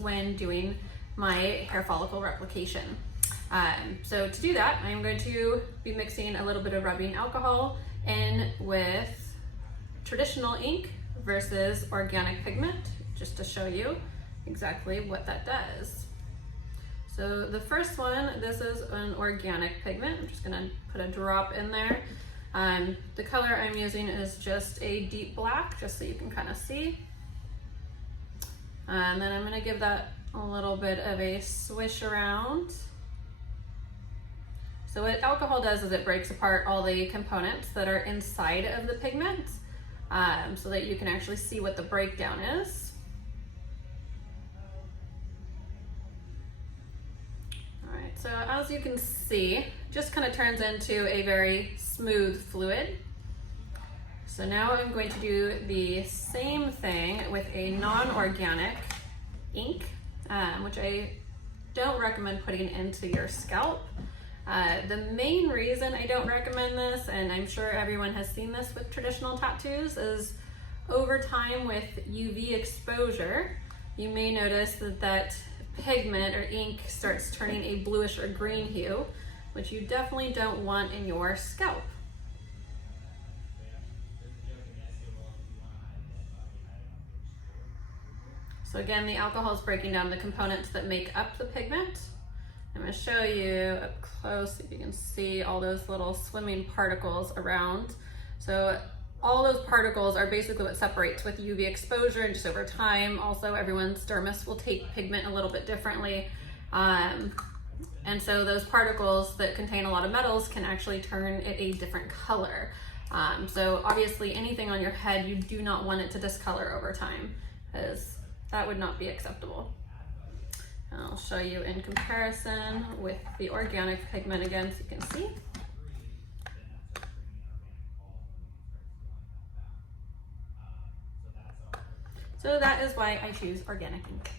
when doing my hair follicle replication. So to do that, I'm going to be mixing a little bit of rubbing alcohol in with traditional ink versus organic pigment, just to show you exactly what that does. So the first one, this is an organic pigment. I'm just gonna put a drop in there. The color I'm using is just a deep black, just so you can kind of see. And then I'm gonna give that a little bit of a swish around. So what alcohol does is it breaks apart all the components that are inside of the pigment, so that you can actually see what the breakdown is. So as you can see, just kind of turns into a very smooth fluid. So now I'm going to do the same thing with a non-organic ink, which I don't recommend putting into your scalp. The main reason I don't recommend this, and I'm sure everyone has seen this with traditional tattoos, is over time with UV exposure, you may notice that pigment or ink starts turning a bluish or green hue, which you definitely don't want in your scalp. So again, the alcohol is breaking down the components that make up the pigment. I'm going to show you up close if you can see all those little swimming particles around. So all those particles are basically what separates with UV exposure, and just over time. Also, everyone's dermis will take pigment a little bit differently. And so those particles that contain a lot of metals can actually turn it a different color. So obviously anything on your head, you do not want it to discolor over time, because that would not be acceptable. I'll show you in comparison with the organic pigment again, so you can see. So that is why I choose organic ink.